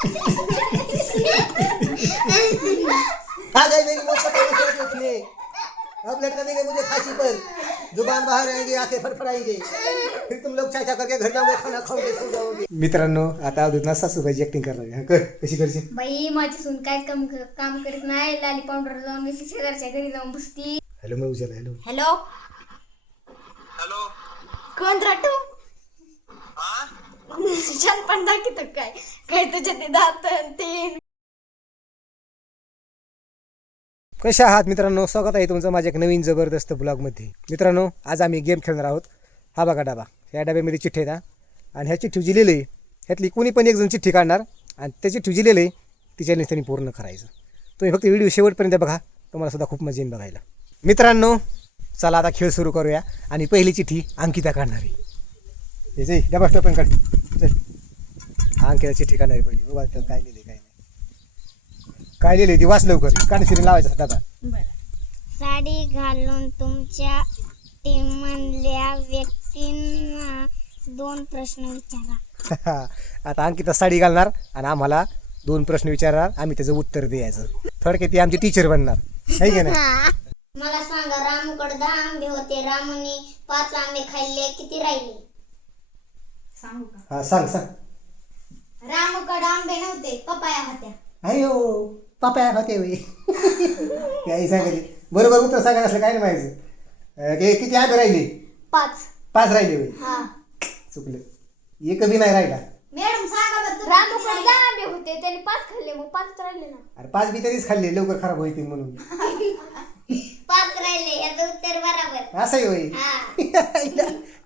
आ गई मेरी मौत का पैसा देखने। अब लटका देंगे मुझे फांसी पर, जुबान बाहर आएंगे, आंखें फड़फड़ाएंगे, फिर तुम लोग चाचा करके घर जाओगे, खाना खाओगे, सो जाओगे। मित्रांनो, आता अवधूतना सासूबाईची ऍक्टिंग करणार आहे. कर कशी करशील? बाई माझी सून काहीच काम करीत नाही. लाली पावडर लावून मी शेजारच्या घरी जाऊन बसती. हॅलो मी उचल. Hello hello hello. कोण राटू हा छान पण दाखवत काय काय तुझे ते दात तीन. कशा आहात मित्रांनो? स्वागत आहे तुमचं माझ्या एक नवीन जबरदस्त ब्लॉगमध्ये. मित्रांनो, आज आम्ही गेम खेळणार आहोत. हा बघा डबा, या डब्यामध्ये चिठ्ठी आहेत आणि ह्या चिठ्ठी जी लिहिली ह्यातली कोणी पण एक जण चिठ्ठी काढणार आणि त्या चिठ्ठी जी लिहिली ती चॅलेंज त्यांनी पूर्ण करायचं. तुम्ही फक्त व्हिडिओ शेवटपर्यंत बघा, तुम्हाला सुद्धा खूप मजा येईल बघायला. मित्रांनो, चला आता खेळ सुरू करूया. आणि पहिली चिठ्ठी अंकिता काढणार आहे. हे डबा स्टॉप काढ. चल, अंकिता चिठ्ठी काढणारी पहिली. बघा काय लिहिले काय नाही, काय लिहिले ती वाच लवकर. कानशिरी लावायचा डबा. साडी घालून तुमच्या टीममधल्या व्यक्तींना 2 प्रश्न विचारा. आता अंकिता साडी घालणार आणि आम्हाला 2 प्रश्न विचारणार, आम्ही त्याचं उत्तर द्यायचं. थोडक्यात ती आमची टीचर बनणार आहे की नाही? मला सांगा, रामूकडे 10 आंबे होते. रामूने 5 आंबे खाल्ले, किती राहिले? सांगू का? हा सांग सांग. रामूकडे आंबे नव्हते, पपाया होत्या. अयो पापा होते वय. काही सांगायचे बरोबर उत्तर सांगायला असलं काय नाही माहिती. किती आंबे राहिले? 5 राहिले वय. हा चुकलं, एक बी नाही राहिला. मॅडम सांगा बरं. रामूकडे 10 आंबे होते, त्याने 5 खाल्ले, मग 5 राहिले ना. अरे 5 बी तरीच खाल्ले, लवकर खराब होईल म्हणून. 5 राहिले, याचं उत्तर बरोबर. असंही होय. हा.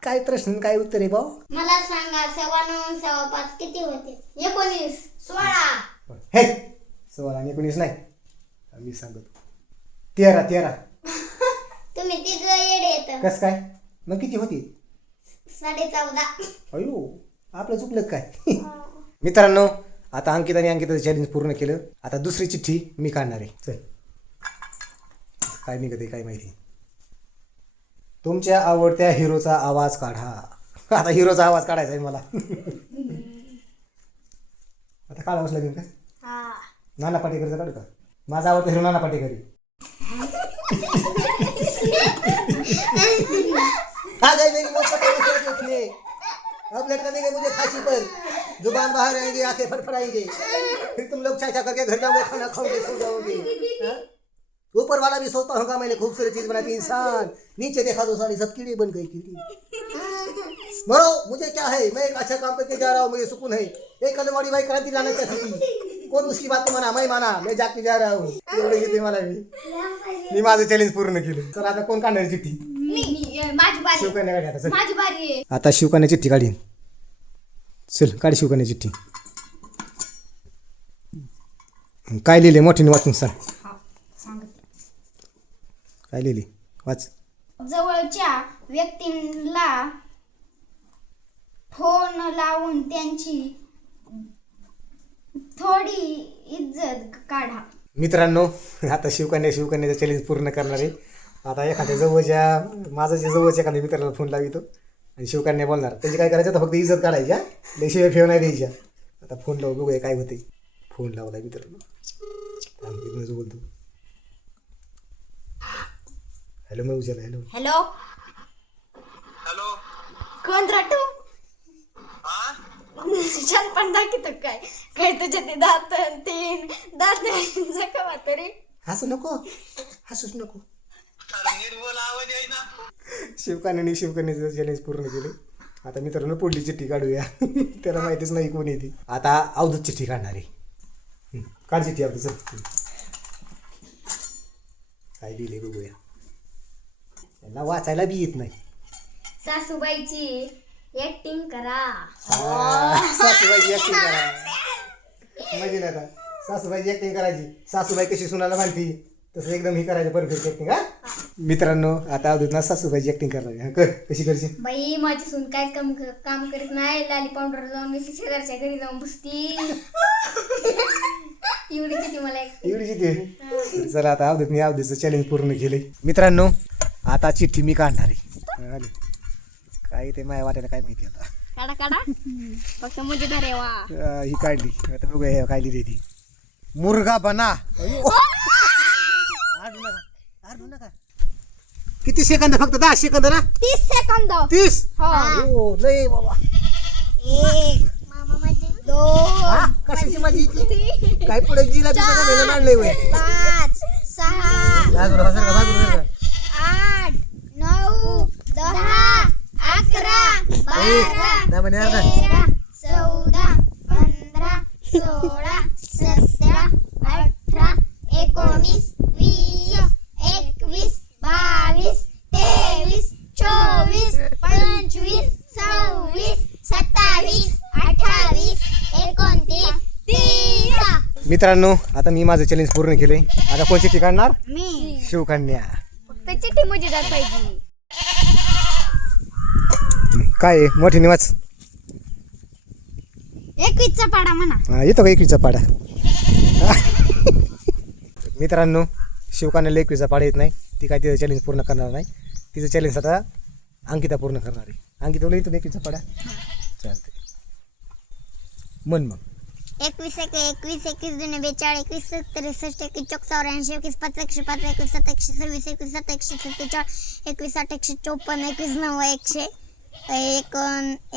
काय प्रश्न काय उत्तर आहे भाऊ? मला सांगा, 9 + 5 किती होते? 19 16. हे 16 आणि 19 नाही, मी सांगतो 13. तुम्ही तिथं येडे येत. कस काय मग किती होती? 14.5. अयो आपलं चुकलं काय? मित्रांनो, आता अंकिताचं चॅलेंज पूर्ण केलं. आता दुसरी चिठ्ठी मी काढणार आहे. चल, काय निघत आहे काय माहिती. तुमच्या आवडत्या हिरोचा आवाज काढा. आता हिरोचा आवाज काढायचा आहे मला. आता काढावंच लागेल का? हा. नाना पाटेकरचा काढू का? माझा आवडता हिरो नाना पाटेकर आहे. आ गई मेरी मौत का पैसा देखने. अब लटका देंगे मुझे फांसी पर, जुबान बाहर आएंगे, आंखें फड़फड़ाएंगे, फिर तुम लोग चाचा करके घर जाओगे, खाना खाओगे, सो जाओगे. हाँ? ऊपर वाला भी सोचता होगा मैंने खूबसूरत चीज बनाई थी. इंसान नीचे देखा तो सारी सब कीड़े बन गई. कीड़े मरो, मुझे क्या है, मैं एक अच्छा काम करके जा रहा हूँ, मुझे सुकून है. एक कदमवाड़ी भाई क्रांति लाना चाहती थी, कौन उसकी बात को माना? मैं माना, मैं जाके जा रहा हूँ. एवढे घेते मला मी माझं चॅलेंज पूर्ण केलं. तर आता कोण काढणार चिठ्ठी? माझी बारी. शिवकन्या काढी आता. चल, माझी बारी आहे. आता शिवकन्या चिठ्ठी काढीन. चल काढ शिवकन्या चिठ्ठी. काय लिहिले मोठीने वाचून सांग. काय लिहिली वाच. जवळच्या व्यक्तींना फोन लावून त्यांची थोडी इज्जत काढा. मित्रांनो, आता शिवकन्याचं चॅलेंज पूर्ण करणार आहे. आता एखाद्या माझं जे जवळच्या एखाद्या मित्राला फोन लावितो आणि शिवकन्या बोलणार. त्याची काय करायचं, तर फक्त इज्जत काढायची. लय शिवाय फेव नाही द्यायच्या. आता फोन लावू, बघूया काय होते. फोन लावला मित्रांनो, बोलतो. हॅलो मी उचल. Hello hello hello. कोण राटू हा छान पण दाखवत काय काय तुझे ते दात तीन दात जखमा तरी. हसू नको, हसूच नको. अरे नीट बोल, आवाज येई ना. शिवकन्याचं चॅलेंज पूर्ण केले. आता मित्रांनो पुढली चिठ्ठी काढूया. त्याला माहितीच नाही कोण येते. आता अवधूत चिठ्ठी काढणार आहे. काढ चिठ्ठी अवधूत. काय लिहिले बघूया. त्यांना वाचायला बी येत नाही. सासूबाईची ऍक्टिंग करा. सासूबाईची ऍक्टिंग करा. मजा नाही आता. सासूबाईची ऍक्टिंग करायची. सासूबाई कशी सुनाला मानती तसं एकदम ही करायची परफेक्ट ऍक्टिंग. हा मित्रांनो, आता अवधूतना सासूबाईची ऍक्टिंग करणार. कर कशी करशी? बाई माझी सून काहीच काम करीत नाही. लाली पावडर लावून मी शेजारच्या घरी जाऊन बसती. एवढी किती मला एवढी चिठ्ठी. चला आता अवधूतचं चॅलेंज पूर्ण केले. मित्रांनो, आता चिठ्ठी मी काढणार आहे. काय ते माझ्या वाट्याला काय माहिती आता. काढा काढा फक्त मुझे धरे वा ही काढली आता बघूया हे काढली रे ती मुर्गा बना अयो. आरडू नका किती सेकंद फक्त 10 सेकंद ना 30 सेकंद 30 हो लय बाबा 1 मामा माझे 2 हा कशाची माझी काय पुढे जिलाबी सगळं वेगळं मांडलंय वय 5 6 बाजूला बाजूला 8 9 10 11 12 13 14 15 16 17 18 19 20 21 22 23 24 25 26 27 28 29 30 मित्रांनो आता मी माझं चॅलेंज पूर्ण केलंय आता कोणची चिठ्ठी काढणार मी शिवकन्या फक्त चिठ्ठी मजेदार पाहिजे काय आहे? मोठी निवाच 21 चा पाडा म्हणा येतो का एकवीचा पाडा मित्रांनो शिवकन्याला एकवीचा पाडा येत नाही ती काय तिचं चॅलेंज पूर्ण करणार नाही तिचं चॅलेंज आता अंकिता पूर्ण करणार आहे अंकिता येतो एकवीचा पाडा चालते मन मग 21 21 21 दुने 42 21 63 21 84 21 5 105 21 7 126 21 7 147 21 8 154 21 9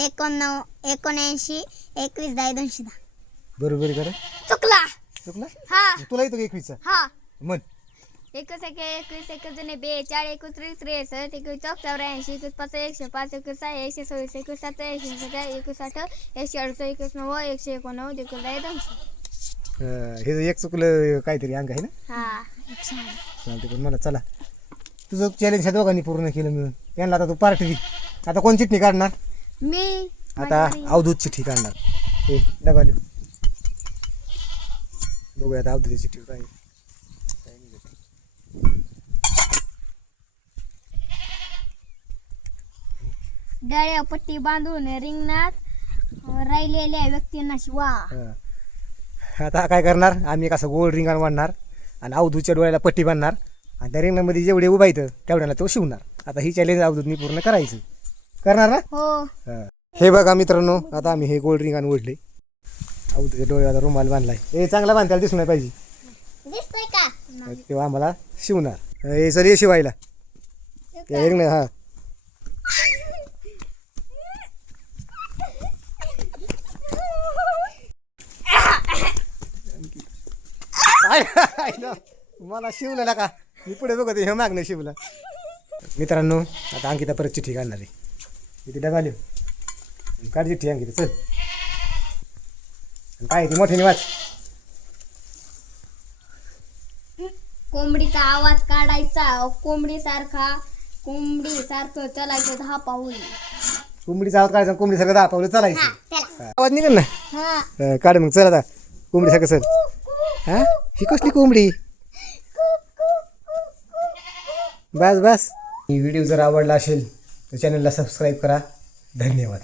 179 21 10 210 बरोबर कर चुकला चुकला हा तुला येतो का एकवीचा हा मन 21 21 दुने 42 21 63 21 84 21 5 105 21 6 126 21 7 121 8 168 21 9 189 21 10 200 हे एक चुकलं काहीतरी अंग आहे ना हा चालते पण मला चला तुझं चॅलेंज ह्या दोघांनी पूर्ण केलं मिळून यांना आता तू पार्टी दे आता कोण चिठ्ठी काढणार मी आता अवधूत चिठ्ठी काढणार हे डबा लिहू बघूया आता अवधूतची चिठ्ठी काय डळ्या पट्टी बांधून रिंगणात राहिलेल्या व्यक्तींना शिवा हा. आता काय करणार आम्ही एक असं गोल रिंगण बांधणार आणि अवधूतच्या डोळ्याला पट्टी बांधणार आणि त्या रिंगणामध्ये जेवढे उभा येतं तेवढ्याला तो शिवणार आता ही चॅलेंज अवधूतनी पूर्ण करायचं करणार ना हो हा. हे बघा मित्रांनो आता आम्ही हे गोल रिंगण ओढले अवधूतच्या डोळ्याला रुमाल बांधलाय हे चांगला बांधताला दिसू नाही पाहिजे दिसतोय का तेव्हा आम्हाला शिवणार हे चल ये शिवायला या रिंगण हा मला शिवलेला का मी पुढे बघतो हे मागणं शिवला मित्रांनो आता अंकिता परत चिठ्ठी काढणार आहे इथे डबा लिहू काढ चिठ्ठी अंकिता चल काय ती मोठ्याने वाच कोंबडीचा आवाज काढायचा कोंबडी सारखं चालायचं 10 पाऊल कोंबडीचा आवाज काढायचा कोंबडीसारखं 10 पावलं चालायचं आवाज निघेल ना हा काढ मग चल आता कोंबडीसारखं चल हा ही कसली कोंबडी बस बस ही व्हिडिओ जर आवडला असेल तर चॅनलला सबस्क्राईब करा धन्यवाद.